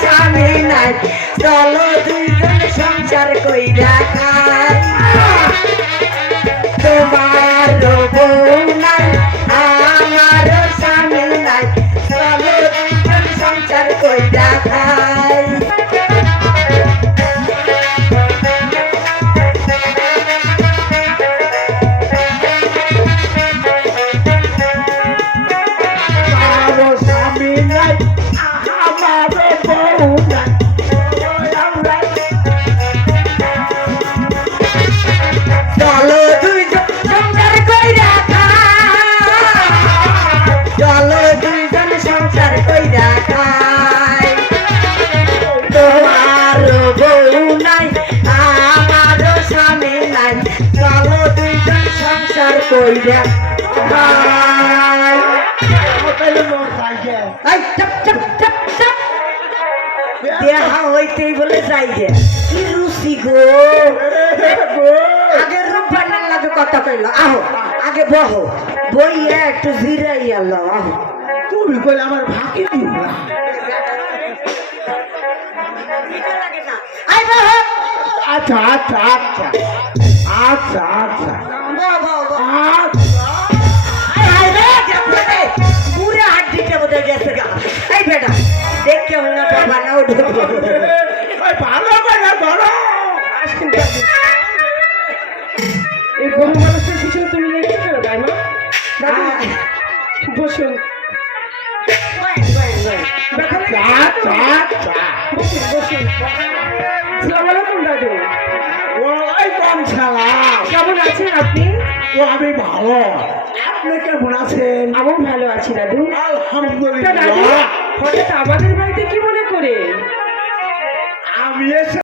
স্বামী নাই। চলো দুইজন সংসার কইরা খাই। তোমার বউ নাই স্বামী নাই। চলো দুইজন সংসার কইরা খাই। আমার স্বামী সংসার কইরা দেহা হইতেই বলে যাই কি রুচি গো? আগে রূপা না লাগে কথা কইল আহো আগে বহো বইয়া একটু জিরাই এলো আহো। তুমি কইলে আমার আই বহো। আচ্ছা আচ্ছা আচ্ছা আচ্ছা আচ্ছা। দেখ কেমন না বাবা না উঠো ওই ভালো করে ধরো এই গরু মানুষের পিছনে তুমি লেগে কেন গাইমা দাদু বসুন ব্যথা লাগে? বসুন বসুন সালাম আলাইকুম দাদু ওয়ালাইকুম সালাম কেমন আছেন? আপনি ও আমি ভালো আপনি কেমন আছেন? আমিও ভালো আছি দাদু। আলহামদুলিল্লাহ। হঠাৎ আমাদের বাড়িতে কি মনে করে? আমি